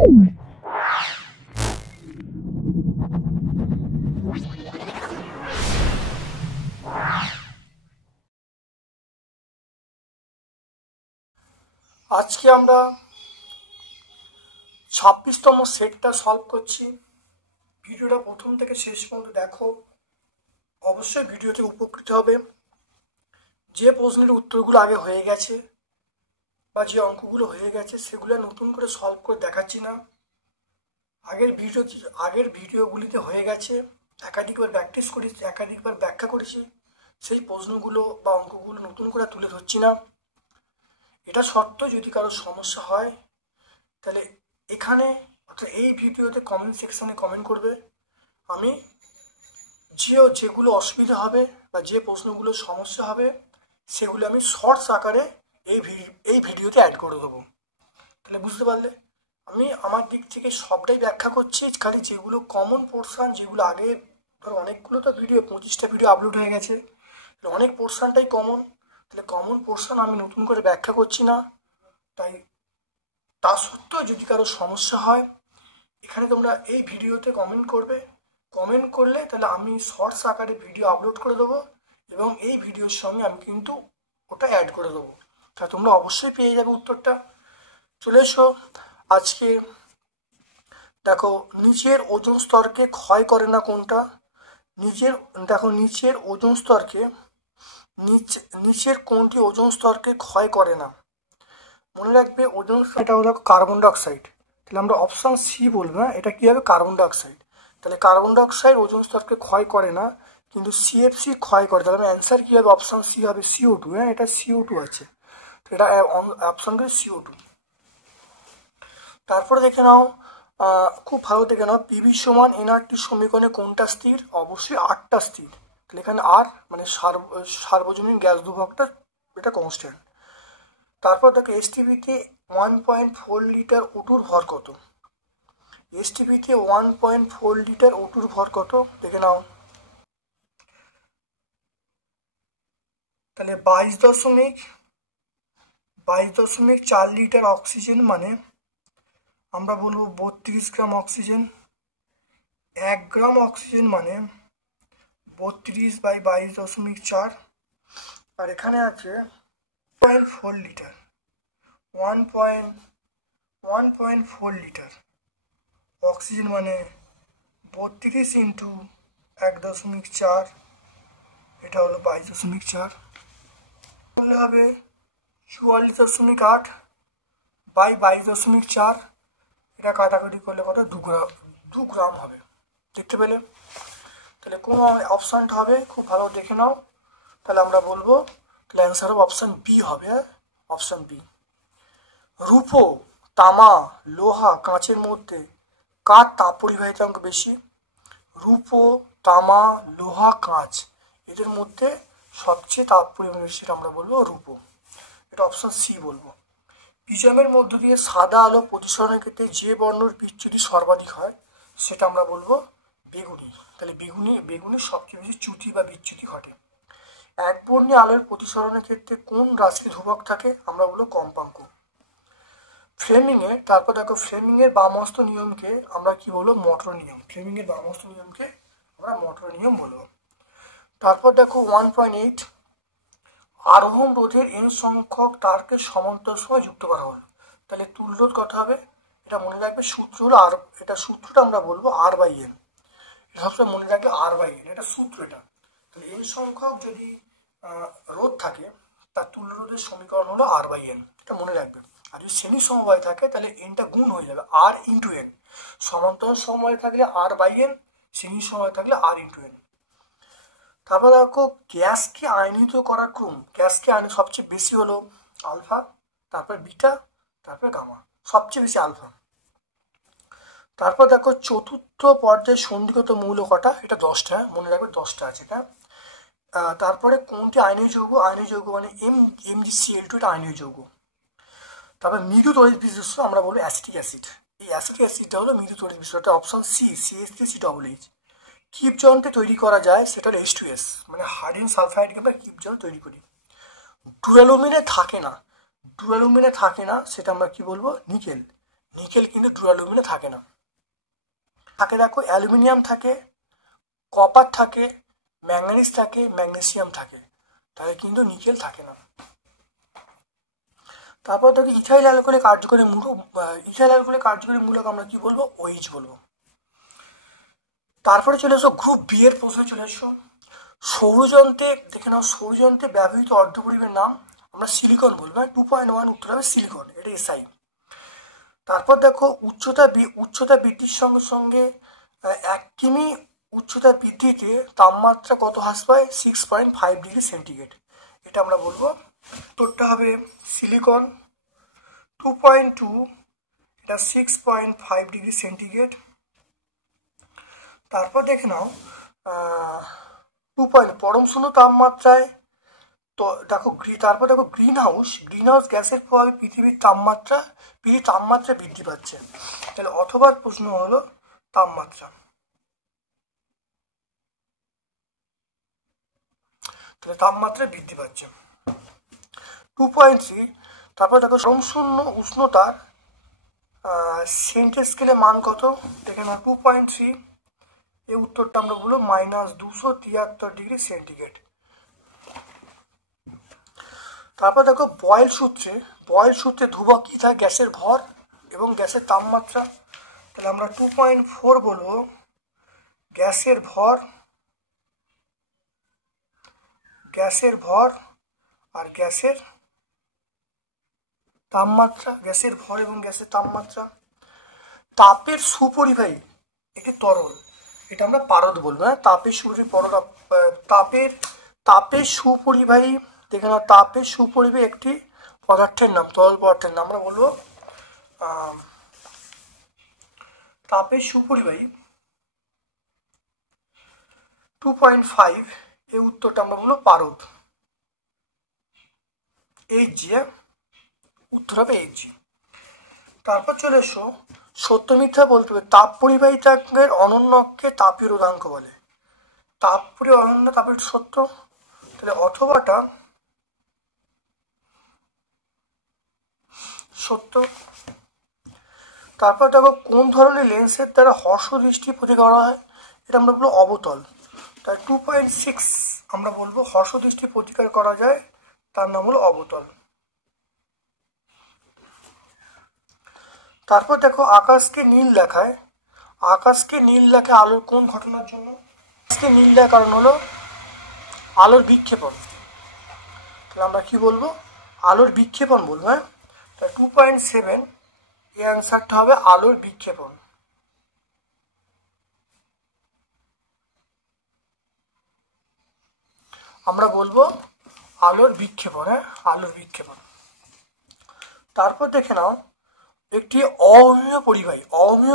আজকে আমরা 26তম সেটটা সলভ করছি। ভিডিওটা প্রথম থেকে শেষ পর্যন্ত দেখো, অবশ্যই ভিডিওতে উপকৃত হবে। যে প্রশ্নের উত্তরগুলো আগে হয়ে গেছে বা যে অঙ্কগুলো হয়ে গেছে সেগুলো নতুন করে সলভ করে দেখাচ্ছি না। আগের ভিডিওগুলিতে হয়ে গেছে, একাধিকবার প্র্যাকটিস করেছি, একাধিকবার ব্যাখ্যা করেছি। সেই প্রশ্নগুলো বা অঙ্কগুলো নতুন করে তুলে ধরছি না। এটা সত্ত্বেও যদি কারো সমস্যা হয় তাহলে এখানে অর্থাৎ এই ভিডিওতে কমেন্ট সেকশনে কমেন্ট করবে। আমি যেগুলো অসুবিধা হবে বা যে প্রশ্নগুলো সমস্যা হবে সেগুলো আমি শর্টস আকারে এই ভিডিওতে অ্যাড করে দেবো। তাহলে বুঝতে পারলে আমি আমার দিক থেকে সবটাই ব্যাখ্যা করছি, খালি যেগুলো কমন পোর্শন, যেগুলো আগে ধরো অনেকগুলো তো ভিডিও 25টা ভিডিও আপলোড হয়ে গেছে, অনেক পোর্শনটাই কমন। তাহলে কমন পোর্শন আমি নতুন করে ব্যাখ্যা করছি না। তাই তা সত্ত্বেও যদি কারো সমস্যা হয় এখানে তোমরা এই ভিডিওতে কমেন্ট করবে। কমেন্ট করলে তাহলে আমি শর্টস আকারে ভিডিও আপলোড করে দেবো এবং এই ভিডিওর সঙ্গে আমি কিন্তু ওটা অ্যাড করে দেবো। তা তোমরা অবশ্যই পেয়ে যাবে উত্তরটা। চলে এসো। আজকে দেখো, নিচের ওজোন স্তরকে ক্ষয় করে না কোনটা? নিচের ওজোন স্তরকে নিচের কোনটি ওজোন স্তরকে ক্ষয় করে না? মনে রাখবে ওজোন এটা হলো কার্বন ডাইঅক্সাইড। তাহলে আমরা অপশান সি বলবো। হ্যাঁ, এটা কী হবে? Carbon dioxide. তাহলে কার্বন ডাইঅক্সাইড ওজোন স্তরকে ক্ষয় করে না, কিন্তু সিএফসি ক্ষয় করে। তাহলে অ্যান্সার কী হবে? অপশান সি হবে CO2। হ্যাঁ, এটা CO2 আছে, তো এটা অপশানটা CO2। তারপরে দেখে নাও, খুব ভালো দেখে নাও, পিভি সমান এনআরটি সমীকরণে কোনটা স্থির? অবশ্যই আরটা স্থির। তাহলে এখানে আর মানে সার্বজনীন গ্যাস দুভকটা, এটা কনস্ট্যান্ট। তারপর দেখো, এসটিপিতে 1.4 লিটার ওটুর ভর কত? এসটিপিতে 1.4 লিটার ওটুর ভর কত দেখে নাও। তাহলে 22.4 লিটার অক্সিজেন মানে আমরা বলবো 32 গ্রাম অক্সিজেন। 1 গ্রাম অক্সিজেন মানে 32/22.4। আর এখানে আছে 1.4 লিটার, 1.4 লিটার অক্সিজেন মানে 32 ইন্টু 1.4, এটা হলো 22.4। বললে হবে 44.8 বাই 22.4। এটা কাটাকাটি করলে কত? 2 গ্রাম হবে। দেখতে পেলে? তাহলে কোন অপশানটা হবে খুব ভালো দেখে নাও। তাহলে আমরা বলবো, তাহলে অ্যান্সার হবে অপশান বি হবে। হ্যাঁ, অপশান বি। রূপো, তামা, লোহা, কাঁচের মধ্যে কার তাপ পরিবাহিতাঙ্ক বেশি? রূপো, তামা, লোহা, কাঁচ, এদের মধ্যে সবচেয়ে তাপ পরিবাহী বেশি আমরা বলবো রূপো। এটা অপশান সি বলবো। প্রিজমের মধ্য দিয়ে সাদা আলো প্রতিসরণের ক্ষেত্রে যে বর্ণের বিচ্যুতি সর্বাধিক হয় সেটা আমরা বলবো বেগুনি। তাহলে বেগুনির সবচেয়ে বেশি চ্যুতি বা বিচ্যুতি ঘটে। একবর্ণী আলোর প্রতিসরণের ক্ষেত্রে কোন রাশি ধ্রুবক থাকে? আমরা বলবো কম্পাঙ্ক। তারপর দেখো, ফ্লেমিংয়ের বামহস্ত নিয়মকে আমরা কি বলবো? মোটর নিয়ম। ফ্লেমিংয়ের বামহস্ত নিয়মকে আমরা মোটর নিয়ম বলবো। তারপর দেখো 1.8, আরোহণ রোধের n সংখ্যক তারকে সমান্তরাল সময় যুক্ত করা হলো। তাহলে তুল্য রোধ কত হবে? এটা মনে রাখবে, সূত্র হলো আর, এটা সূত্রটা আমরা বলবো R/N। এটা সবসময় মনে রাখবে R/N, এটা সূত্র। এটা তাহলে n সংখ্যক যদি রোধ থাকে তার তুল্য রোধের সমীকরণ হলো R/N, এটা মনে রাখবে। আর যদি শ্রেণী সমবায় থাকে তাহলে এনটা গুণ হয়ে যাবে R × N। সমান্তরাল সমবায় থাকলে R/N, শ্রেণী সমবায় থাকলে R × N। তারপর দেখো, গ্যাসকে আয়নিত করার ক্রম, গ্যাসকে আয়নিত সবচেয়ে বেশি হলো আলফা, তারপর বিটা, তারপর গামা, সবচেয়ে বেশি আলফা। তারপর দেখো, চতুর্থ পর্যায়ে সন্ধিগত মৌল কটা? এটা 10টা, মনে রাখবে 10টা আছে এটা। তারপরে কোনটি আয়নীয় যৌগ? আয়নীয় যৌগ মানে MgCl2, এটা আয়নীয় যৌগ। তারপর মৃদু তড়িৎ বিশিষ্ট আমরা বলবো অ্যাসিটিক অ্যাসিড। এই অ্যাসিটিক অ্যাসিডটা হলো মৃদু তড়িৎ বিশিষ্ট, এটা অপশন সি, CH3COOH। কিপ যন্ত্রে তৈরি করা যায় সেটা হলো H2S, মানে হাইড্রোজেন সালফাইডকে আমরা কিপ যন্ত্রে তৈরি করি। ডুরালুমিনে থাকে না, সেটা আমরা কি বলবো? নিকেল। নিকেল কিন্তু ডুরালুমিনে থাকে না। থাকে দেখো অ্যালুমিনিয়াম থাকে, কপার থাকে, ম্যাঙ্গানিজ থাকে, ম্যাগনেসিয়াম থাকে, তাহলে কিন্তু নিকেল থাকে না। তারপর দেখো ইথাইল অ্যালকোহলের কার্যকরী মূলক, ইথাইল অ্যালকোহলের কার্যকরী মূলক আমরা কি বলবো? OH বলবো। তারপরে চলে এসো গ্রুপ বি এর প্রশ্নে চলে এসো। সৌরযন্ত্রে দেখে নাও, সৌরযন্ত্রে ব্যবহৃত অর্ধপরিবের নাম আমরা সিলিকন বলবো। 2.1 উত্তর হবে সিলিকন, এটা SI। তারপর দেখো উচ্চতা বৃদ্ধির সঙ্গে সঙ্গে 1 কিমি উচ্চতা বৃদ্ধিতে তাপমাত্রা কত হ্রাস পায়? 6.5 ডিগ্রি সেন্টিগ্রেড, এটা আমরা বলবো। উত্তরটা হবে সিলিকন। 2.2 এটা 6.5 ডিগ্রি সেন্টিগ্রেড। তারপর দেখে নাও 2. পরম শূন্য তাপমাত্রায় তো দেখো তারপর দেখো গ্রিন হাউস গ্যাসের প্রভাবে পৃথিবীর তাপমাত্রা বৃদ্ধি পাচ্ছে, তাহলে অথবা প্রশ্ন হলো তাপমাত্রা, তাহলে তাপমাত্রা বৃদ্ধি পাচ্ছে। 2.3 তারপর দেখো পরম শূন্য উষ্ণতার সেন্টিগ্রেড স্কেলে মান কত? দেখে নাও 2.3, এই উত্তরটা আমরা বলবো -273 ডিগ্রি সেন্টিগ্রেড। তারপর দেখো বয়েল সূত্রে ধ্রুবক কি থাকে? গ্যাসের ভর এবং গ্যাসের তাপমাত্রা, তাহলে আমরা 2.4 বলবো গ্যাসের ভর আর গ্যাসের তাপমাত্রা, গ্যাসের ভর এবং গ্যাসের তাপমাত্রা। তাপের সুপরিবাহী একটি তরল, এটা আমরা পারদ বলবো। হ্যাঁ, তাপের সুপরিবাহী দেখে নাও, তাপের সুপরিবাহী একটি পদার্থের নাম, তরল পদার্থের নাম আমরা বলবো তাপের সুপরিবাহী। 2.5 এই উত্তরটা আমরা বলবো পারদ, HG, উত্তর হবে HG। তারপর চলে এসো সত্য মিথ্যা বলতে হবে। তাপ পরিবাহী তাপের অনন্য অক্ষকে তাপীয় রোধাঙ্ক বলে। তাপের সত্য, তাহলে অথবাটা সত্য। তারপর দেখো কোন ধরনের লেন্সের দ্বারা হর্ষ দৃষ্টি প্রতিকার করা হয়? এটা আমরা বলবো অবতল, তাই 2.6 আমরা বলবো হর্ষ দৃষ্টি প্রতিকার করা যায়, তার নাম হলো অবতল। তারপর দেখো আকাশকে নীল দেখায় আলোর কোন ঘটনার জন্য? আকাশকে নীল দেখার কারণ হলো আলোর বিক্ষেপণ, তাহলে আমরা কি বলবো? আলোর বিক্ষেপণ বলবো। হ্যাঁ, তাই 2.7 এই অ্যান্সারটা হবে আলোর বিক্ষেপণ। আমরা বলবো আলোর বিক্ষেপণ। হ্যাঁ, আলোর বিক্ষেপণ। তারপর দেখে নাও একটি অঅম্লীয়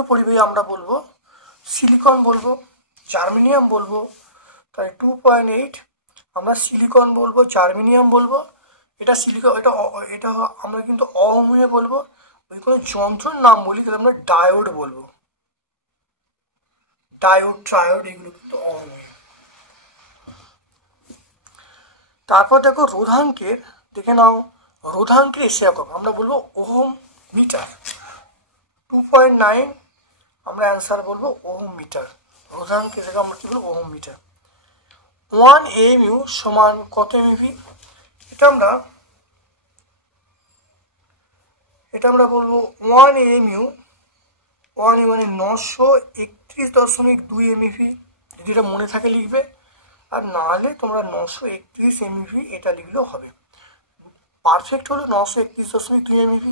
পরিবাহী আমরা বলবো সিলিকন বলবো, জার্মেনিয়াম বলবো, তাই 2.8 আমরা সিলিকন বলবো, জার্মেনিয়াম বলবো। এটা সিলিকন, এটা আমরা কিন্তু অঅম্লীয় বলবো। ওই কোনো যন্ত্রের নাম বলি তাহলে আমরা ডায়োড বলবো, ট্রায়োড এগুলো কিন্তু অঅম্লীয়। তারপর দেখো রোধাঙ্কের দেখে নাও, রোধাঙ্কের এসে একক আমরা বলবো ওহম মিটার। 2.9 আমরা অ্যান্সার বলবো ওহম মিটার। রোধাঙ্কের এসে আমরা কি বলবো? Ohm metre. 1 AMU সমান কত MeV? এটা আমরা বলবো 1 AMU মানে 931.2 MeV। যদি এটা মনে থাকে লিখবে, আর না হলে তোমরা 931 MeV এটা লিখলেও হবে। পারফেক্ট হলো 931.2 MeV।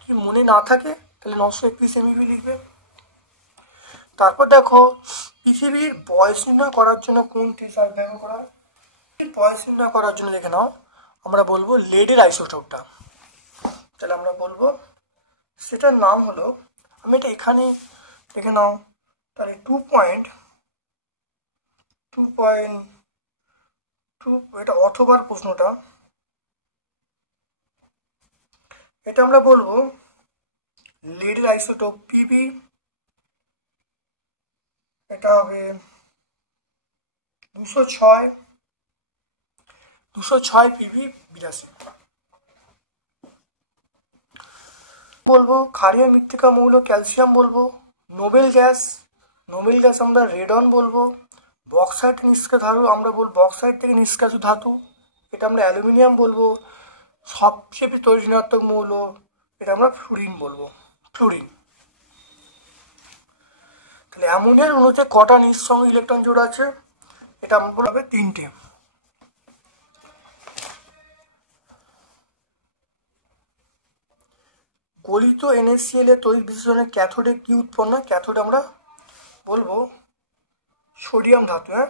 যদি মনে না থাকে তাহলে 931 MeV লিখবে। তারপর দেখো পৃথিবীর বয়স নির্ণয় করার জন্য কোন টেসার ব্যবহার করা হয়? বয়স নির্ণয় করার জন্য দেখে নাও আমরা বলবো লেডের আইসোটোপটা, তাহলে আমরা বলবো সেটার নাম হলো, আমি এটা এখানে দেখে নাও, তাহলে 2.2 এটা অথবার প্রশ্নটা, এটা আমরা বলবো লেডের আইসোটোপ PB, এটা হবে 206 PB 82। বলবো, ক্ষারীয় মৃত্তিকা মৌল ক্যালসিয়াম বলবো, নোবেল গ্যাস আমরা রেডন বলবো, বক্সাইট নিষ্কাশিত ধাতু আমরা বলবো বক্সাইট থেকে নিষ্কাশিত ধাতু, এটা আমরা অ্যালুমিনিয়াম বলবো, সবচেয়ে তড়িৎ ঋণাত্মক মৌল এটা আমরা ফ্লুরিন বলবো, ফ্লুরিন। তাহলে অ্যামোনিয়ার অণুতে কটা নিঃসঙ্গ ইলেকট্রন জোড়া আছে? এটা আমরা হবে 3টে। গলিত NaCl এর তড়িৎ বিশ্লেষণে ক্যাথোডে কি উৎপন্ন হয়? ক্যাথোডে আমরা বলবো সোডিয়াম ধাতু, হ্যাঁ,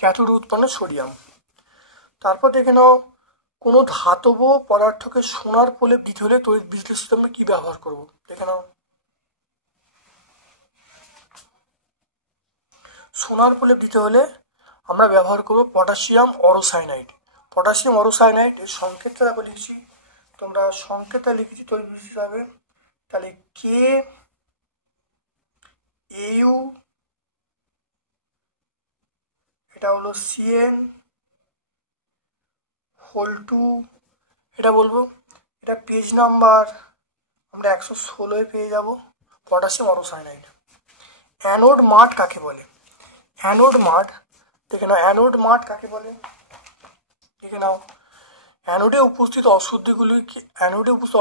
ক্যাথোডে উৎপন্ন সোডিয়াম। তারপর দেখে নাও, কোনো ধাতব পদার্থকে সোনার প্রলেপ দিতে হলে তড়িৎ বিশ্লেষণে আমরা কি ব্যবহার করব? দেখে নাও, সোনার প্রলেপ দিতে হলে আমরা ব্যবহার করব পটাশিয়াম অরোসায়ানাইড। পটাশিয়াম অরোসায়ানাইড এর সংকেতটা দেখো লিখছি, তোমরা সংকেতটা লিখেছি তড়িৎ বিশ্লেষণ হিসাবে, তাহলে কে AU, এটা হলো CN হোল 2, এটা বলবো, এটা পেজ নাম্বার আমরা 116 পেয়ে যাব, পটাশিয়াম অরোসায়ানাইড। অ্যানোড মাঠ কাকে বলে? অ্যানোড মাঠ দেখে নাও, অ্যানোড মাঠ কাকে বলে দেখে নাও, অ্যানোডে উপস্থিত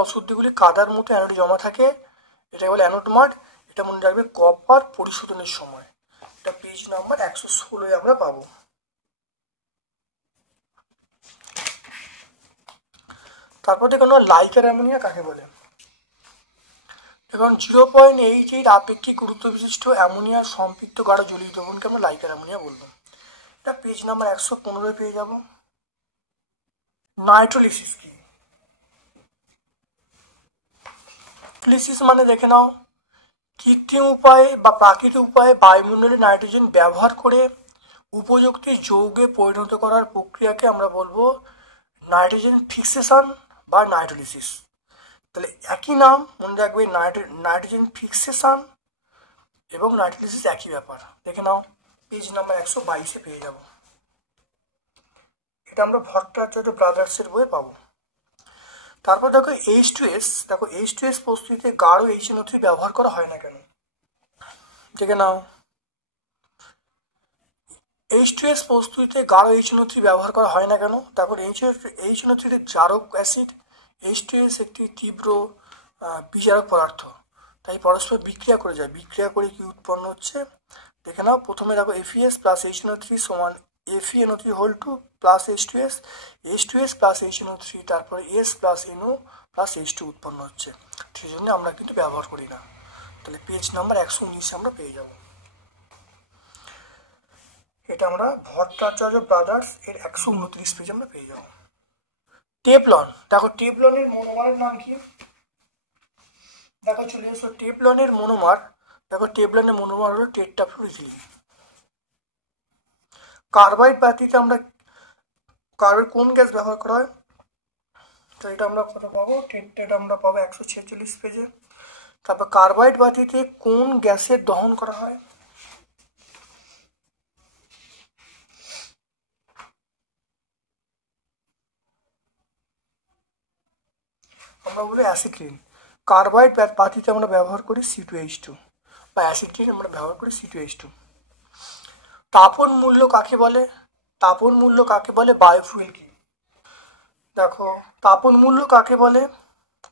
অশুদ্ধিগুলি কাদার মতো অ্যানোডে জমা থাকে, এটা বলে অ্যানোড মাঠ। এটা মনে রাখবে কপার পরিশোধনের সময়, এটা পেজ নাম্বার 116 আমরা পাবো। তারপর দেখুন লাইকার অ্যামোনিয়া কাকে বলে? এখন 0.88 আপেক্ষিক গুরুত্ব বিশিষ্ট অ্যামোনিয়ার সম্পৃক্ত গাঢ় জলীয় দ্রবণকে আমরা লাইকার অ্যামোনিয়া বলবো, এটা পেজ নাম্বার 115 পেয়ে যাব। নাইট্রোলিসিস কি? নাইট্রোলিসিস মানে দেখে নাও, কৃত্রিম উপায়ে বা প্রাকৃতিক উপায়ে বায়ুমণ্ডলে নাইট্রোজেন ব্যবহার করে উপযুক্ত যৌগে পরিণত করার প্রক্রিয়াকে আমরা বলবো নাইট্রোজেন ফিক্সেশন বা নাইট্রোলিসিস। তাহলে একই নাম মনে রাখবে, নাইট্রোজেন ফিক্সেশন এবং নাইট্রোলিসিস একই ব্যাপার। দেখে নাও, পেজ নাম্বার 122 পেয়ে যাব, এটা আমরা ভট্টাচার্য ব্রাদার্সের বইয়ে পাবো। তারপর দেখো H2S, দেখো H2S প্রস্তুতিতে গাঢ় HNO3 ব্যবহার করা হয় না কেন? দেখে নাও, H2S প্রস্তুতিতে গাঢ় HNO3 ব্যবহার করা হয় না কেন? দেখো HNO3 জারক অ্যাসিড, H2S একটি তীব্র বিজারক পদার্থ, তাই পরস্পর বিক্রিয়া করে যায়, বিক্রিয়া করে কি উৎপন্ন হচ্ছে দেখে নাও। প্রথমে দেখো FeS প্লাস HNO3 সমান FeNO3 whole 2 plus H2S, H2S plus HNO3, তারপরে S plus NO plus H2 উৎপন্ন হচ্ছে, সেই জন্য আমরা কিন্তু ব্যবহার করি না। তাহলে পেজ নাম্বার 119 আমরা পেয়ে যাব, এটা আমরা ভট্টাচার্য ব্রাদার্স এর 129 পেজ আমরা পেয়ে যাব। টেফলন, দেখো টেফলনের মনোমারের নাম কি? দেখো চলে এসো, টেফলনের মনোমার, দেখো টেফলনের মনোমার হলো টেট্রাফ্লুওরিথিলিন। কার্বাইড বাতিতে আমরা কার্বাইড কোন গ্যাস ব্যবহার করা হয়? তো এটা আমরা কত পাবো? টেট আমরা পাবো 146 পেজে। তারপর কার্বাইড বাতিতে কোন গ্যাসের দহন করা হয়? আমরা বলি অ্যাসিক্লিন। কার্বাইড বাতিতে আমরা ব্যবহার করি C2H2 বা অ্যাসিক্লিন আমরা ব্যবহার করি C2H2। তাপন মূল্য কাকে বলে? তাপন মূল্য কাকে বলে? বায়োফুয়েল কি? দেখো তাপন মূল্য কাকে বলে,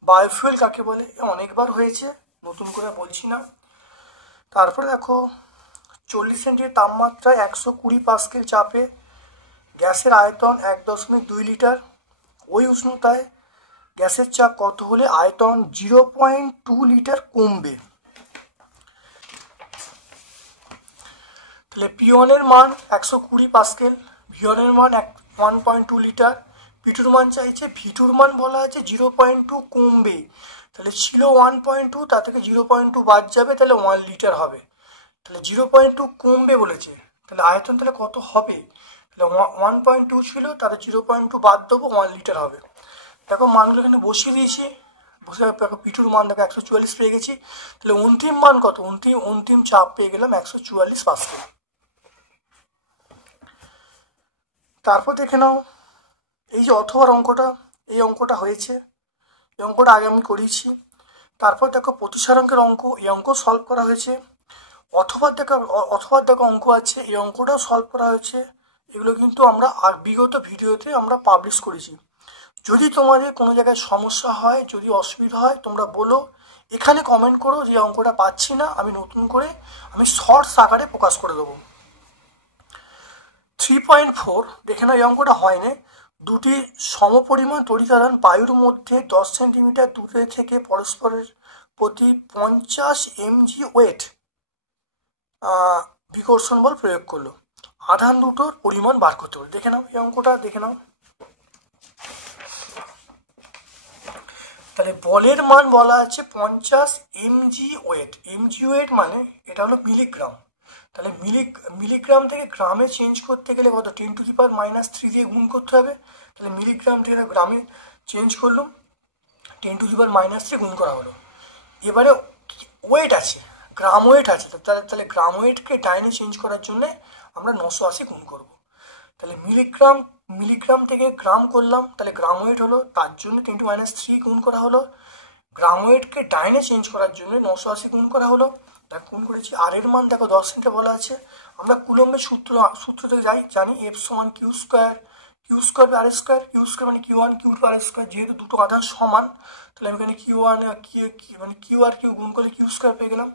বায়োফুয়েল কাকে বলে, অনেকবার হয়েছে, নতুন করে বলছি না। তারপরে দেখো 40 সেন্টিগ্রেড তাপমাত্রায় 120 পাস্কেল চাপে গ্যাসের আয়তন 1.2 লিটার, ওই উষ্ণতায় গ্যাসের চাপ কত হলে আয়তন 0.2 লিটার কমবে? তাহলে P1-এর মান 120 পাস্কেল, V1-এর মান 1.2 লিটার, P2-র মান চাইছে, V2-র মান বলা আছে 0.2 কমবে, তাহলে ছিল 1.2, তা থেকে 0.2 বাদ যাবে, তাহলে 1 লিটার হবে। তাহলে 0.2 কমবে বলেছে, তাহলে আয়তন তাহলে কত হবে? তাহলে 1.2 ছিল, তাহলে 0.2 বাদ দেবো, 1 লিটার হবে। দেখো মানগুলো এখানে বসিয়ে দিয়েছি, বসে দেখো P2-র মান দেখো 144 পেয়ে গেছি, তাহলে অন্তিম মান কত? অন্তিম চাপ পেয়ে গেলাম 144 পাস্কেল। তারপর দেখে নাও, এই যে অথবার অঙ্কটা, এই অঙ্কটা হয়েছে, এই অঙ্কটা আগে আমি করিয়েছি। তারপর দেখো প্রতিসারাঙ্কের অঙ্ক, এই অঙ্ক সলভ করা হয়েছে। অথবা দেখো অঙ্ক আছে, এই অঙ্কটাও সলভ করা হয়েছে। এগুলো কিন্তু আমরা আর বিগত ভিডিওতে আমরা পাবলিশ করেছি। যদি তোমাদের কোনো জায়গায় সমস্যা হয়, যদি অসুবিধা হয়, তোমরা বলো, এখানে কমেন্ট করো যে অঙ্কটা পাচ্ছি না, আমি নতুন করে আমি শর্টস আকারে প্রকাশ করে দেবো। 3.4 দেখে না, এই অঙ্কটা হয়নি। দুটি সমপরিমাণ তড়িতাধান বায়ুর মধ্যে 10 সেন্টিমিটার দূরে থেকে পরস্পরের প্রতি 50 mg ওয়েট বিকর্ষণ বল প্রয়োগ করলো, আধান দুটোর পরিমাণ বার করতে হবে। দেখে নাও এই অঙ্কটা, দেখে নাও। তাহলে বলের মান বলা আছে 50 mg ওয়েট। mg ওয়েট মানে এটা হলো মিলিগ্রাম। তাহলে মিলিগ্রাম থেকে গ্রামে চেঞ্জ করতে গেলে কত, 10⁻³ দিয়ে গুণ করতে হবে। তাহলে মিলিগ্রাম থেকে গ্রামে চেঞ্জ করলাম, 10⁻³ গুণ করা হলো। এবারে ওয়েট আছে, গ্রাম ওয়েট আছে, তাহলে গ্রাম ওয়েটকে ডাইনে চেঞ্জ করার জন্য আমরা 980 গুণ করব। তাহলে মিলিগ্রাম থেকে গ্রাম করলাম, তাহলে গ্রাম ওয়েট হলো, তার জন্য 10⁻³ গুণ করা হলো। গ্রাম ওয়েটকে ডাইনে চেঞ্জ করার জন্য 980 গুণ করা হলো। দেখ গুণ করেছি। আর এর মান দেখো 10 সেন্টে বলা আছে। আমরা কুলম্বের সূত্র থেকে জানি F সমান কিউ স্কোয়ার আর স্কোয়ার। কিউ স্কোয়ার মানে Q1 Q2 আর স্কোয়ার। যেহেতু দুটো আধান সমান, তাহলে আমি এখানে Q1 মানে কিউ আর কিউ গুণ করে কিউ স্কোয়ার পেয়ে গেলাম।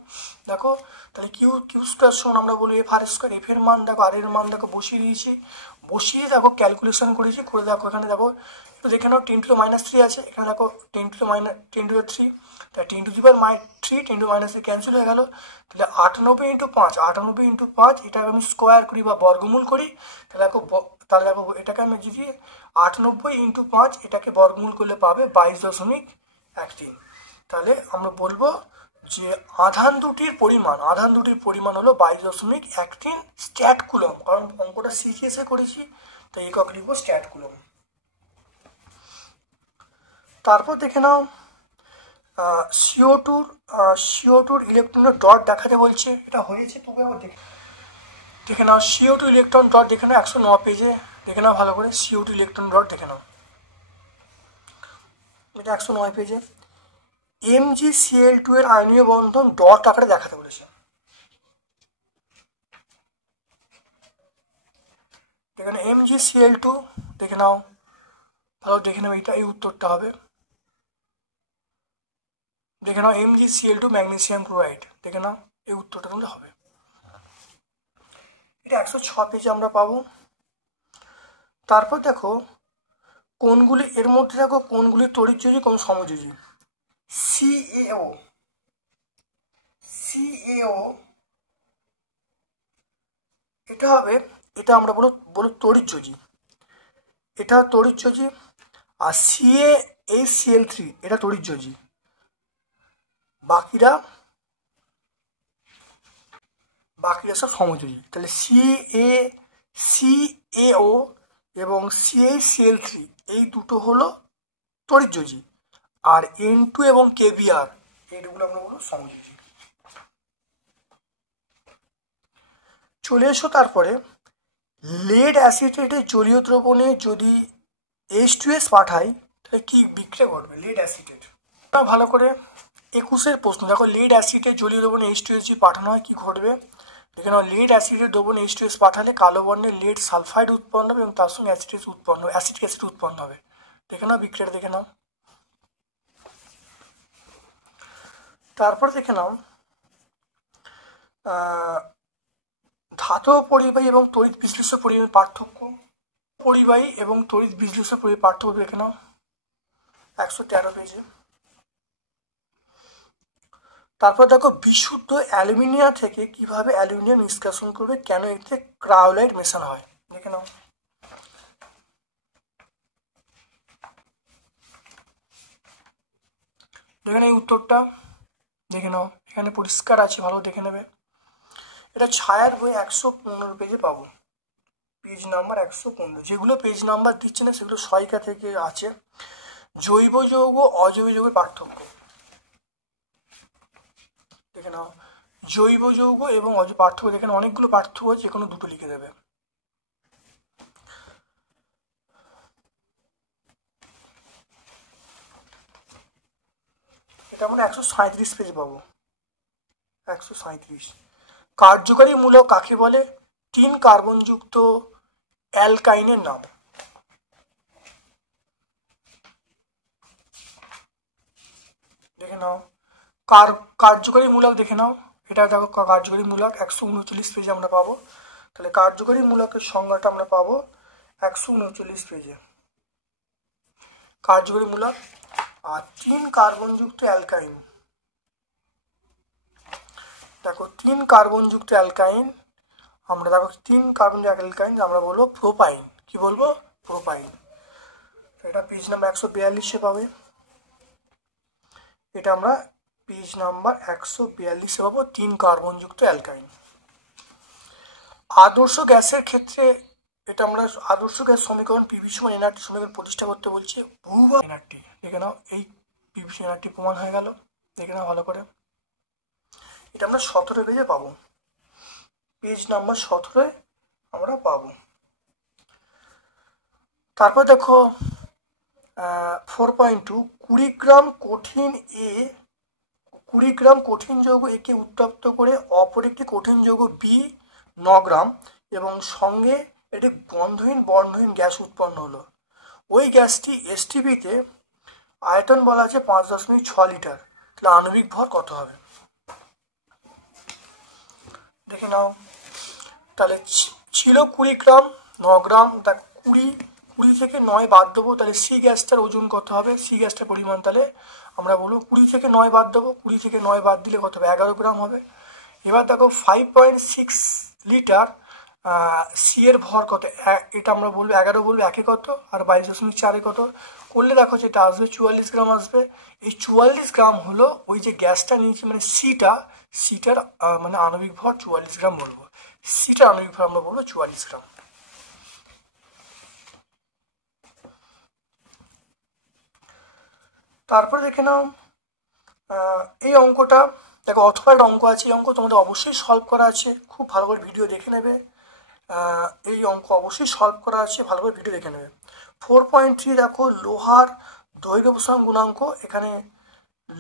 দেখো তাহলে কিউ স্কোয়ার সমান আমরা বলি F আর স্কোয়ার। এফ এর মান দেখো, আর এর মান দেখো বসিয়ে দিয়েছি। বসিয়ে দেখো ক্যালকুলেশন করেছি, করে দেখো এখানে দেখো একটু দেখে নাও, 10⁻³ আছে, এখানে দেখো 10⁻3, তাহলে 10⁻3 10⁻3 ক্যান্সেল হয়ে গেল। তাহলে 98 × 5 এটাকে আমি স্কোয়ার করি বা বর্গমূল করি। তাহলে দেখো এটাকে আমি যদি 98 × 5 এটাকে বর্গমূল করলে পাবে 22.13। তাহলে আমরা বলবো যে আধান দুটির পরিমাণ হলো 22.13 স্ট্যাট কুলম। কারণ অঙ্কটা সিজিএসে করেছি, তাই একক লিখবো স্ট্যাট কুলম। তারপর দেখে নাও CO2 ইলেকট্রনের ডট দেখাতে বলছে। এটা হয়েছে, তবু আবার দেখে নাও। CO2 ইলেকট্রন ডট দেখে নাও 109 পেজে, দেখে নাও ভালো করে। CO2 ইলেকট্রন ডট দেখে নাও, এটা 109 পেজে। MgCl2 এর আয়নীয় বন্ধন ডট আকারে দেখাতে বলেছে। এখানে MgCl2 দেখে নাও ভালো, দেখে নাও, এটা এই উত্তরটা হবে। দেখে নাও MgCl2 ম্যাগনেসিয়াম ক্লোরাইড, দেখে নাও এই উত্তরটা তোমাদের হবে। এটা 106 পেজে আমরা পাবো। তারপর দেখো কোনগুলি, এর মধ্যে দেখো কোনগুলি তড়িৎযোজী, কোন সমযোজী। CaO এটা হবে, এটা আমরা বলো তড়িৎযোজী, এটা তড়িৎযোজী। আর CaHCl3 এটা তড়িৎযোজী, বাকিরা সব সমযোজী। তাহলে CaO এবং CaCl3 এই দুটো হলো তড়িৎযোজী। আর N2 এবং KBr এইগুলো আমরা বলবো সমযোজী। চলে এসো তারপরে লেড অ্যাসিটেটের জলীয় দ্রবণে যদি H2S পাঠাই, তাহলে কি বিক্রিয়া ঘটবে লেড অ্যাসিটেট। ভালো করে 21-এর প্রশ্ন দেখো, লেড অ্যাসিডের জলীয় দ্রবণে H2S যদি পাঠানো হয় কি ঘটবে। দেখে নাও, লেড অ্যাসিডের দ্রবণে H2S পাঠালে কালো বর্ণের লেড সালফাইড উৎপন্ন হবে এবং তার সঙ্গে অ্যাসিড অ্যাসিড উৎপন্ন হবে। দেখে নাও বিক্রিয়াটা, দেখে নাও। তারপর দেখে নাও ধাতব পরিবাহী এবং তড়িৎ বিশ্লেষ্য পরিবাহীর পার্থক্য। পরিবাহী এবং তড়িৎ বিশ্লেষ্য পরিবাহীর পার্থক্য দেখে নাও 113 পেজে। তারপর দেখো বিশুদ্ধ অ্যালুমিনিয়াম থেকে কিভাবে অ্যালুমিনিয়াম নিষ্কাশন করবে, কেন এতে ক্রায়োলাইট মেশানো হয়, দেখে নাও। দেখে নাও এই উত্তরটা, দেখে নাও, এখানে পরিষ্কার আছে, ভালো দেখে নেবে। এটা ছায়ার বই 115 পেজে পাবো, পেজ নাম্বার 115। যেগুলো পেজ নাম্বার দিচ্ছে না সেগুলো সহায়িকা থেকে আছে। জৈব যৌগ অজৈব যৌগের পার্থক্য, দেখে নাও। জৈব যৌগ এবং পার্থক্য, দেখেন অনেকগুলো পার্থক্য, যে কোনো দুটো লিখে দেবে। এটা আমরা 137 পেজে পাবো, 137। কার্যকরী মূলক কাকে বলে? 3 কার্বনযুক্ত অ্যালকাইনের নাম। দেখে নাও কার্যকরী মূলক, দেখে নাও এটা দেখো কার্যকরী মূলক 139 পেজে আমরা পাবো। তাহলে কার্যকরী মূলকের সংজ্ঞাটা আমরা পাবো 139 পেজে। কার্যকরী মূলক আর 3 কার্বনযুক্ত অ্যালকাইন, দেখো 3 কার্বনযুক্ত অ্যালকাইন, আমরা দেখো 3 কার্বনযুক্ত অ্যালকাইন আমরা বলবো প্রোপাইন। কি বলবো? প্রোপাইন। এটা পেজ নাম্বার 142-এ পাবে, এটা আমরা পেজ নাম্বার 142-এ পাবো 3 কার্বনযুক্ত অ্যালকাইন। আদর্শ গ্যাসের ক্ষেত্রে এটা আমরা আদর্শ গ্যাস সমীকরণ পিভি সমান এনআরটি সমীকরণ প্রতিষ্ঠা করতে বলছি। বহুবার এনআরটি দেখে নাও, এই পিভি সমান এনআরটি প্রমাণ হয়ে গেল, দেখে নাও ভালো করে। এটা আমরা 17 পেজে পাবো, পেজ নাম্বার 17-এ আমরা পাবো। তারপর দেখো 4.2 20 গ্রাম কঠিন 20 গ্রাম কঠিন যৌগ একে উত্তপ্ত করে অপর একটি কঠিন যৌগ বি 9 গ্রাম এবং সঙ্গে একটি বর্ণহীন গ্যাস উৎপন্ন হলো। ওই গ্যাসটি এসটিপিতে আয়তন বলা আছে 5.6 লিটার। তাহলে আণবিক ভর কত হবে? দেখে নাও, তাহলে ছিল 20 গ্রাম, 9 গ্রাম, তা 20 থেকে 9 বাদ দেবো, তাহলে সি গ্যাসটার ওজন কত হবে? সি গ্যাসটার পরিমাণ তাহলে আমরা বলবো 20 থেকে 9 বাদ দেবো, 20 থেকে 9 বাদ দিলে কত হবে? 11 গ্রাম হবে। এবার দেখো 5.6 লিটার সি এর ভর কত? এটা আমরা বলবো 11 বলবো, একে কত আর 22.4 কত করলে দেখো যেটা আসবে 44 গ্রাম আসবে। এই 44 গ্রাম হলো ওই যে গ্যাসটা নিয়েছি, মানে সিটার মানে আণবিক ভর 44 গ্রাম বলবো। সিটার আণবিক ভর আমরা বলবো 44 গ্রাম। তারপরে দেখে নাও এই অঙ্কটা, দেখো অথবা একটা অঙ্ক আছে, এই অঙ্ক তোমাদের অবশ্যই সলভ করা আছে, খুব ভালো করে ভিডিও দেখে নেবে। এই অঙ্ক অবশ্যই সলভ করা আছে, ভালো করে ভিডিও দেখে নেবে। 4.3 দেখো লোহার দৈর্ঘ্য প্রসারণ গুণাঙ্ক, এখানে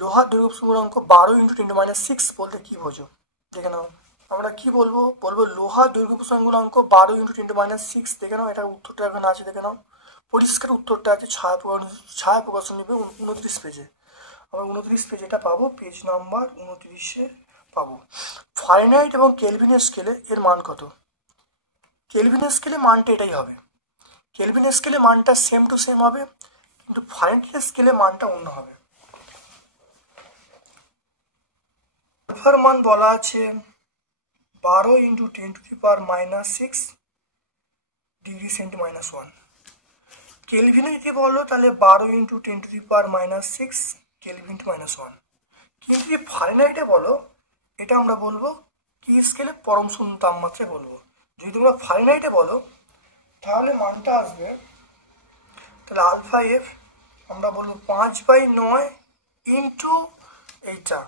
লোহার দৈর্ঘ্য প্রসারণ গুণাঙ্ক 12 × 10⁻⁶ বলতে কি বোঝো? দেখে নাও, আমরা কি বলবো? লোহার দৈর্ঘ্য প্রসারণ গুণাঙ্ক 12 × 10⁻⁶। দেখে নাও, এটা উত্তরটা এখানে আছে, দেখে নাও পরিষ্কার উত্তরটা আছে, ছায়া প্রকাশন নেবে 29 পেজে। আমরা 29 পেজে এটা পাবো, পেজ নাম্বার 29-এ পাবো। ফারেনহাইট এবং কেলভিন স্কেলে এর মান কত? কেলভিন স্কেলে মানটা এটাই হবে, কেলভিন স্কেলে মানটা সেম টু সেম হবে, কিন্তু ফারেনহাইট স্কেলে মানটা অন্য হবে। আলফার মান বলা আছে 12 × 10⁻⁶ ডিগ্রি সেন্টি -1। কেলভিনে যদি বলো তাহলে 12 × 10⁻⁶ কেলভিন টু -1। কিন্তু যদি ফারেনহাইটে বলো, এটা আমরা বলবো কি স্কেলে? পরম শূন্য তাপমাত্রায় বলবো। যদি তোমরা ফারেনহাইটে বলো তাহলে মানটা আসবে, তাহলে আলফা এফ আমরা বলবো 5/9 ইন্টু এইটা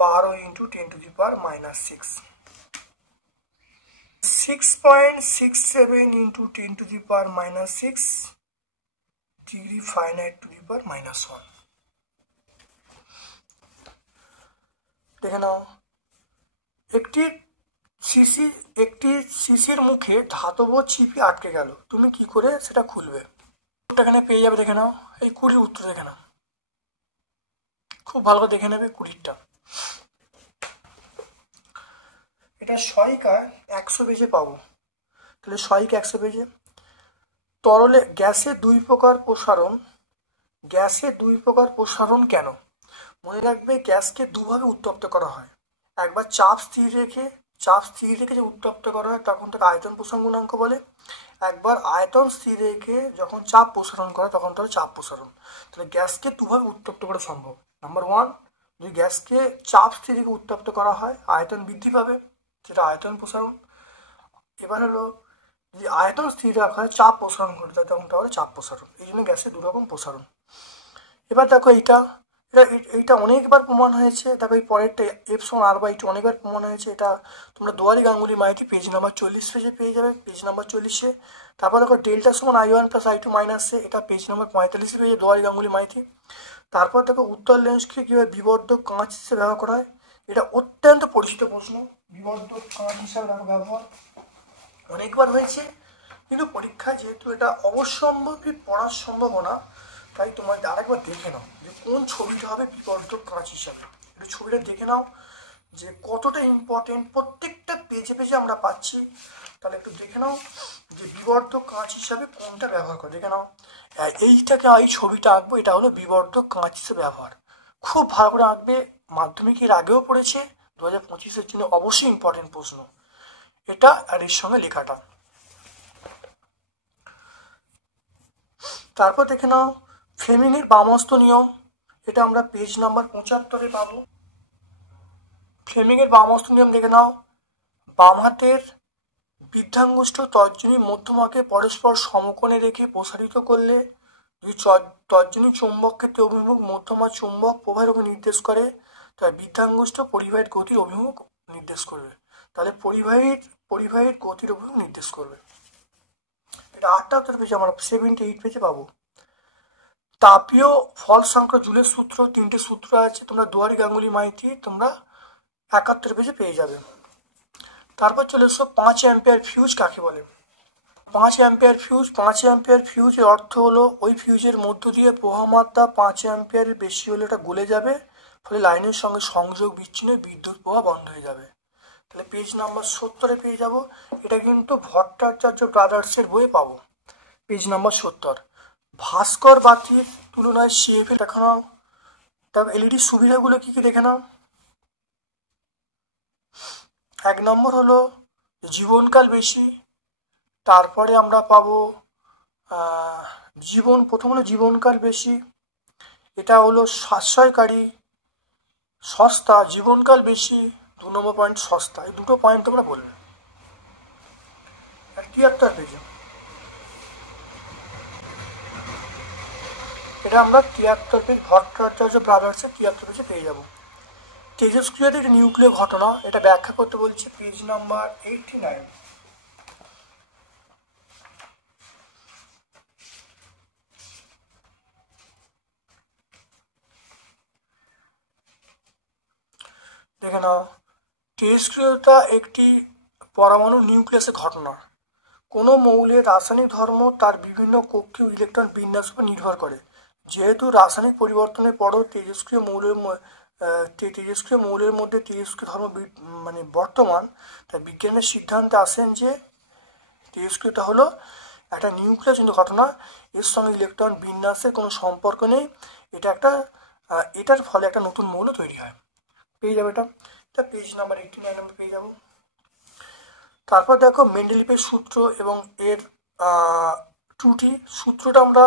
12 × 10⁻⁶, 6.67 × 10⁻⁶ ডিগ্রি ফারেনহাইট টু দি পাওয়ার -1। দেখে নাও, একটি শিশির মুখে ধাতব ছিপি আটকে গেল, তুমি কি করে সেটা খুলবে? এখানে পেয়ে যাবে, দেখে নাও এই 20 উত্তর, দেখে নাও খুব ভালো করে দেখে নেবে 20টা। এটা সহায়িকা 100 পেজে পাবো, তাহলে সহায়িকা 100 পেজে। তরলে গ্যাসে 2 প্রকার প্রসারণ কেন? মনে রাখবে গ্যাসকে দুভাবে উত্তপ্ত করা হয়, একবার চাপ স্থির রেখে যে উত্তপ্ত করা হয় তখন তাকে আয়তন প্রসারণ গুণাঙ্ক বলে, একবার আয়তন স্থির রেখে যখন চাপ প্রসারণ করা তখন তাহলে চাপ প্রসারণ। তাহলে গ্যাসকে দুভাবে উত্তপ্ত করা সম্ভব। নাম্বার 1, যদি গ্যাসকে চাপ স্থির রেখে উত্তপ্ত করা হয় আয়তন বৃদ্ধি পাবে, সেটা আয়তন প্রসারণ। এবার হলো যদি আয়তন স্থির রাখা হয় চাপ প্রসারণ ঘটে তখন তাহলে চাপ প্রসারণ। এই জন্য গ্যাসের 2 রকম প্রসারণ। এবার দেখো এইটা অনেকবার প্রমাণ হয়েছে। দেখো এই পরেরটা f=r/2 অনেকবার প্রমাণ হয়েছে। এটা তোমরা দুয়ারি গাঙ্গুলি মাইতি পেজ নাম্বার 40 পেজে পেয়ে যাবে, পেজ নাম্বার 40-এ। তারপর দেখো ডেল্টা সমান I1 + I2 - a, এটা পেজ নাম্বার 45 পেজে দুয়ারি গাঙ্গুলি মাইতি। তারপর দেখো উত্তল লেন্সকে কীভাবে বিবর্ধক কাঁচ হিসেবে ব্যবহার করা হয়। এটা অত্যন্ত পরিচিত প্রশ্ন, বিবর্ধক কাঁচ হিসাবে ব্যবহার অনেকবার হয়েছে, কিন্তু পরীক্ষায় যেহেতু এটা অবশ্যম্ভাবী পড়ার সম্ভাবনা, তাই তোমার আরেকবার দেখে নাও যে কোন ছবিটা হবে বিবর্ধক কাঁচ হিসাবে। একটু ছবিটা দেখে নাও যে কতটা ইম্পর্টেন্ট, প্রত্যেকটা পেজে পেজে আমরা পাচ্ছি। তাহলে একটু দেখে নাও যে বিবর্ধক কাঁচ হিসাবে কোনটা ব্যবহার করে, দেখে নাও। এইটাকে এই ছবিটা আঁকবো, এটা হলো বিবর্ধক কাঁচ হিসেবে ব্যবহার। খুব ভালো করে আঁকবে, মাধ্যমিকের আগেও পড়েছে, 2025-এর জন্য অবশ্যই ইম্পর্টেন্ট প্রশ্ন এটা, আর এর সঙ্গে লেখাটা। তারপর দেখে নাও ফ্লেমিংয়ের বামহস্ত নিয়ম, এটা আমরা পেজ নাম্বার 75-এ পাবো। ফ্লেমিংয়ের বামহস্ত নিয়ম দেখে নাও, বাম হাতের বৃদ্ধাঙ্গুষ্ঠ তর্জনী মধ্যমাকে পরস্পর সমকোণে রেখে প্রসারিত করলে যদি তর্জনী চৌম্বক ক্ষেত্রে অভিমুখ মধ্যমা চুম্বক প্রবাহের উপর নির্দেশ করে, তাহলে বৃদ্ধাঙ্গুষ্ঠ পরিবাহীর গতির অভিমুখ নির্দেশ করবে। তাহলে পরিবাহীর গতির অভিমুখ নির্দেশ করবে। এটা 78 পেজে আমরা 78 পেজে পাবো। তাপীয় ফল সংখ্যা জুলের সূত্র, 3টে সূত্র আছে, তোমরা দুয়ারি গাঙ্গুলি মাইতি তোমরা 71 পেজে পেয়ে যাবে। তারপর চলে এসো 5 অ্যাম্পিয়ার ফিউজ কাকে বলে। 5 অ্যাম্পিয়ার ফিউজের অর্থ হলো ওই ফিউজের মধ্য দিয়ে প্রবাহমাত্রা 5 অ্যাম্পিয়ারের বেশি হলে এটা গলে যাবে, ফলে লাইনের সঙ্গে সংযোগ বিচ্ছিন্ন বিদ্যুৎ প্রবাহ বন্ধ হয়ে যাবে। তাহলে পেজ নাম্বার 70-এ পেয়ে যাব। এটা কিন্তু ভট্টাচার্য ব্রাদার্সের বইয়ে পাবো, পেজ নাম্বার 70। ভাস্কর বাতির তুলনায় সিএফ এর দেখে নাও। তারপর এলইডি সুবিধাগুলো কি কি দেখে নাও। 1 নম্বর হলো জীবনকাল বেশি, তারপরে আমরা পাবো প্রথম হলো জীবনকাল বেশি, এটা হলো সাশ্রয়কারী, সস্তা, জীবনকাল বেশি, 2 নম্বর পয়েন্ট সস্তা। এই দুটো পয়েন্ট তোমরা বলবে। 73 পেজে এটা আমরা 73 পেজ ভট্টাচার্য ব্রাদার্সের 73 পেজে পেয়ে যাবো। তেজস্ক্রিয়দের একটি নিউক্লিয় ঘটনা, এটা ব্যাখ্যা করতে বলছে, পেজ নাম্বার 89। দেখে নাও, তেজস্ক্রিয়তা একটি পরমাণু নিউক্লিয়াসের ঘটনা। কোনো মৌলের রাসায়নিক ধর্ম তার বিভিন্ন কক্ষীয় ইলেকট্রন বিন্যাস উপর নির্ভর করে। যেহেতু রাসায়নিক পরিবর্তনের পরও তেজস্ক্রিয় মৌলের মধ্যে তেজস্ক্রিয় ধর্ম বর্তমান, তাই বিজ্ঞানের সিদ্ধান্তে আসেন যে তেজস্ক্রিয়তা হলো একটা নিউক্লিয়াসজনিত ঘটনা, এর সঙ্গে ইলেকট্রন বিন্যাসের কোনো সম্পর্ক নেই। এটার ফলে একটা নতুন মৌল তৈরি হয়। পেয়ে যাবে এটা পেজ নাম্বার 89 নম্বর পেয়ে যাবো। তারপর দেখো মেন্ডেলিভের সূত্র এবং এর ত্রুটি, সূত্রটা আমরা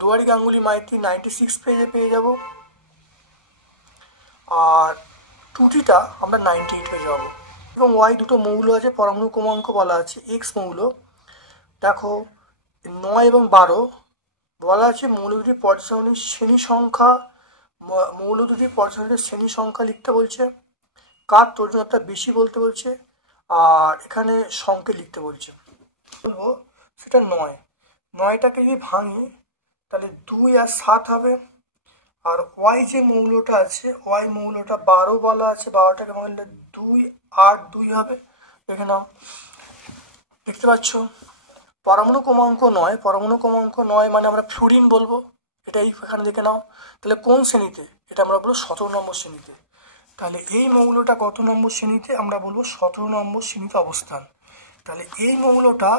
দুয়ারি গাঙ্গুলি মাইতি 96 পেজে পেয়ে যাব, আর ত্রুটিটা আমরা 98 পেজে পাবো। এবং ওয়াই দুটো মৌল আছে, পরমাণু ক্রমাঙ্ক বলা আছে এক্স মৌল। দেখো 9 এবং 12 বলা আছে মৌল দুটির পর্যায়সারণীর শ্রেণী সংখ্যা, মৌল দুটির পর্যায়সারণীর শ্রেণী সংখ্যা লিখতে বলছে, কার তর্জনতা বেশি বলতে বলছে, আর এখানে সংখ্যা লিখতে বলছে। বলবো সেটা 9টাকে যদি ভাঙি তাহলে 2 আর 7 হবে। আর ওয়াই যে মৌলটা আছে, ওয়াই মৌলটা 12 বলা আছে, 12টাকে ভাঙলে 2 আর 2 হবে। দেখে নাও, দেখতে পাচ্ছ পরমাণু ক্রমাঙ্ক 9 মানে আমরা ফ্লুরিন বলবো, এটাই এখানে দেখে নাও। তাহলে কোন শ্রেণীতে, এটা আমরা বলবো 17 নম্বর শ্রেণীতে। তাহলে এই মৌলটা কত নম্বর শ্রেণীতে, আমরা বলবো 17 নম্বর শ্রেণীতে অবস্থান। তাহলে এই মৌলটা,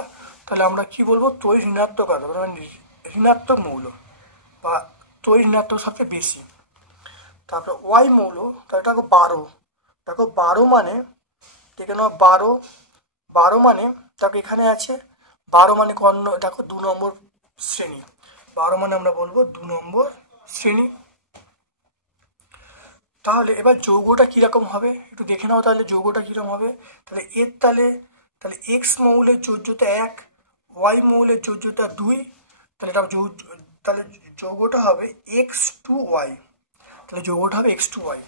তাহলে আমরা কি বলবো, তড়িৎ ঋণাত্মক ঋণাত্মক মৌল বা তড়িৎ ঋণাত্মক সাথে বেশি। তারপরে ওয়াই মৌল, তাহলে দেখো 12 মানে দেখে নাও, 12 মানে দেখো এখানে আছে 12 মানে দেখো 2 নম্বর শ্রেণী, 12 মানে আমরা বলবো 2 নম্বর শ্রেণী। তাহলে এবার যৌগটা কীরকম হবে একটু দেখে নাও। তাহলে যৌগটা কীরকম হবে, তাহলে তাহলে এক্স মৌলের যোজ্যতা 1, ওয়াই মৌলের যোজ্যতা 2, তাহলে যৌগটা হবে X2Y। তাহলে যৌগটা হবে X2Y।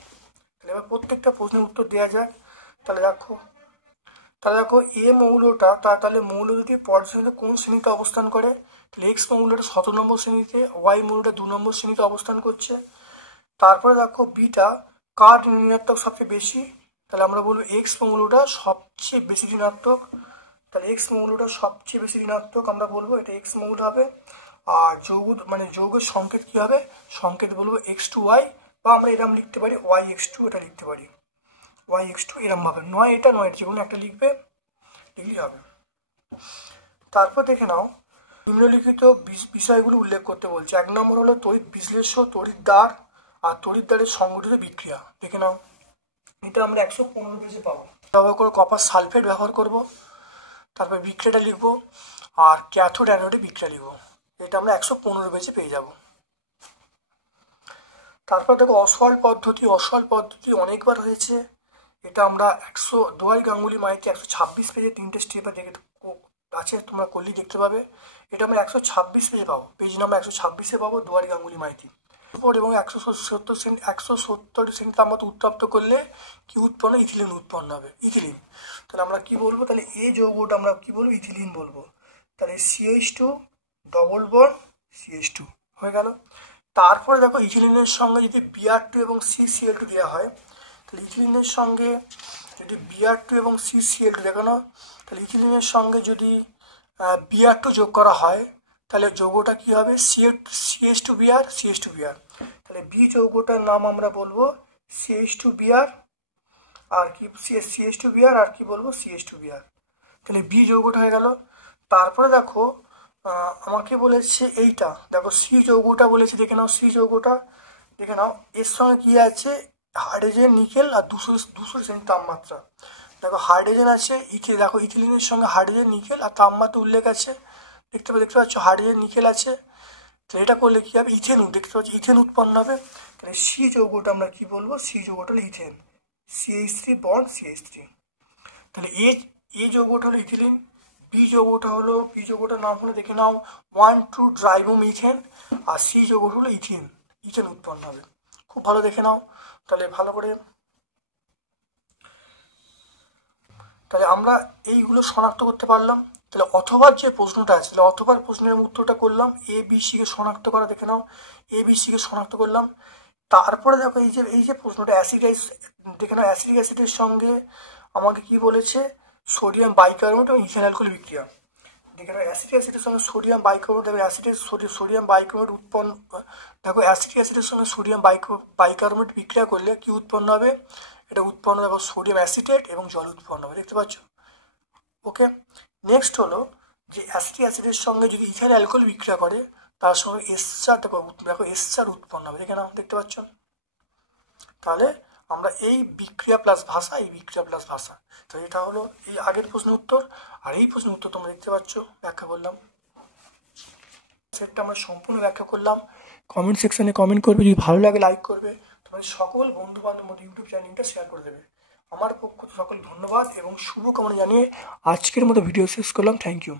তাহলে এবার প্রত্যেকটা প্রশ্নের উত্তর দেওয়া যাক। তাহলে দেখো এ মৌলটা, তাহলে মৌল দুটি পর্যায়সারণীতে কোন শ্রেণীতে অবস্থান করে, তাহলে এক্স মৌলটা 17 নম্বর শ্রেণীতে, ওয়াই মৌলটা 2 নম্বর শ্রেণীতে অবস্থান করছে। তারপরে দেখো বিটা কার ঋণাত্মক সবচেয়ে বেশি, তাহলে আমরা বলবো এক্স মৌলটা সবচেয়ে বেশি ঋণাত্মক। তাহলে এক্স মৌলটা সবচেয়ে বেশি ঋণাত্মক, আমরা বলবো এটা এক্স মৌল হবে। আর যৌগের সংকেত কি হবে, সংকেত বলবো এক্স টু ওয়াই, বা আমরা এরম লিখতে পারি ওয়াই এক্স টু, এটা লিখতে পারি ওয়াই এক্স টু এরম ভাবে, নয় এটা নয় যে কোনো একটা লিখবে, লিখলেই হবে। তারপর দেখে নাও নিম্নলিখিত বিষয়গুলো উল্লেখ করতে বলছে। 1 নম্বর হলো তড়িৎ বিশ্লেষ্য, তড়িৎদ্বার আর তড়িৎদ্বারের সংগঠিত বিক্রিয়া। দেখে নাও এটা আমরা 115 পেজে পাবো। ব্যবহার করে কপার সালফেট ব্যবহার করব, তারপর বিক্রিয়াটা লিখবো, আর ক্যাথোড অ্যানোডে বিক্রিয়া লিখবো। এটা আমরা 115 পেজে পেয়ে যাব। তারপর দেখো অসল পদ্ধতি অনেকবার হয়েছে। এটা আমরা দোয়াই গাঙ্গুলি মাইতি 126 পেজে 3টে স্টেপে দেখে আছে, তোমরা করলেই দেখতে পাবে। এটা আমরা 126 পেজে পাবো, পেজ নাম্বার 126-এ পাবো দোয়াই গাঙ্গুলি মাইতি। এবং 170 সেন্টি তাপমাত্রা উত্তপ্ত করলে কি উৎপন্ন, ইথিলিন উৎপন্ন হবে, ইথিলিন। তাহলে আমরা কি বলবো, তাহলে এই যৌগটা আমরা কি বলবো, ইথিলিন বলবো। তাহলে CH2 ডবল বন্ড CH2 হয়ে গেল। তারপরে দেখো ইথিলিনের সঙ্গে যদি Br2 এবং CCl2 দেওয়া হয়, তাহলে ইথিলিনের সঙ্গে যদি Br2 এবং CCl2 দেখানো, তাহলে ইথিলিনের সঙ্গে যদি Br2 যোগ করা হয়, তাহলে যৌগটা কি হবে, CH2Br CH2Br। তাহলে বি যৌগটার নাম আমরা বলবো CH2Br, আর কি CH2Br আর কি বলবো CH2Br। তাহলে বি যৌগটা হয়ে গেল। তারপরে দেখো আমাকে বলেছে এইটা, দেখো সি যৌগটা বলেছে, দেখে নাও সি যৌগটা দেখে নাও। এর সঙ্গে কি আছে, হাইড্রোজেন নিকেল আর 200 সেন্টি তাপমাত্রা। দেখো হাইড্রোজেন আছে, দেখো ইথিলিনের সঙ্গে হাইড্রোজেন নিকেল আর তাপমাত্রা উল্লেখ আছে, দেখতে পাচ্ছ হাইড্রোজেন নিকেল আছে। তাহলে এটা করলে কি হবে, ইথেন, দেখতে পাচ্ছি ইথেন উৎপন্ন হবে। তাহলে সি যৌগটা আমরা কি বলবো, সি যৌগটা হলো ইথেন, CH3 বন্ড CH3। তাহলে এই যৌগটা হলো ইথিলিন। বি যৌগটার নাম হলো দেখে নাও 1,2-ড্রাইবোমিথেন, আর সি যৌগটা হলো ইথেন উৎপন্ন হবে। খুব ভালো দেখে নাও। তাহলে ভালো করে, তাহলে আমরা এইগুলো শনাক্ত করতে পারলাম। তাহলে অথবার যে প্রশ্নটা আছে, তাহলে অথবার প্রশ্নের উত্তরটা করলাম, ABC কে শনাক্ত করা, দেখে নাও ABC কে শনাক্ত করলাম। তারপরে দেখো এই যে প্রশ্নটা দেখে নাও অ্যাসিডিক অ্যাসিডের সঙ্গে আমাকে কি বলেছে, সোডিয়াম বাইকার্বনেট এবং ইথাইল অ্যালকোহল বিক্রিয়া। দেখে নাও অ্যাসিডিক অ্যাসিডের সঙ্গে সোডিয়াম বাইকার্বনেট এবং সোডিয়াম বাইকার্বনেট উৎপন্ন, দেখো অ্যাসিডিক অ্যাসিডের সঙ্গে সোডিয়াম বাইকার্বনেট বিক্রিয়া করলে কি উৎপন্ন হবে, এটা উৎপন্ন দেখো সোডিয়াম অ্যাসিটেট এবং জল উৎপন্ন হবে, দেখতে পাচ্ছ। ওকে, নেক্সট হলো যে অ্যাসিডিক অ্যাসিডের সঙ্গে যদি ইথাইল অ্যালকোহল বিক্রিয়া করে, তার সঙ্গে এসচার, দেখো এসচার উৎপন্ন হবে, দেখে নাও, দেখতে পাচ্ছ। তাহলে আমরা এই বিক্রিয়া প্লাস ভাষা, তো এটা হলো এই আগের প্রশ্ন উত্তর। আর এই প্রশ্ন উত্তর তোমরা দেখতে পাচ্ছ, ব্যাখ্যা করলাম, সেটটা আমরা সম্পূর্ণ ব্যাখ্যা করলাম। কমেন্ট সেকশনে কমেন্ট করবে, যদি ভালো লাগে লাইক করবে, তোমাদের সকল বন্ধু বান্ধব মধ্যে ইউটিউব চ্যানেলটা শেয়ার করে দেবে। আমার পক্ষ থেকে সকল ধন্যবাদ এবং শুভকামনা জানিয়ে আজকের মতো ভিডিও শেষ করলাম। Thank you.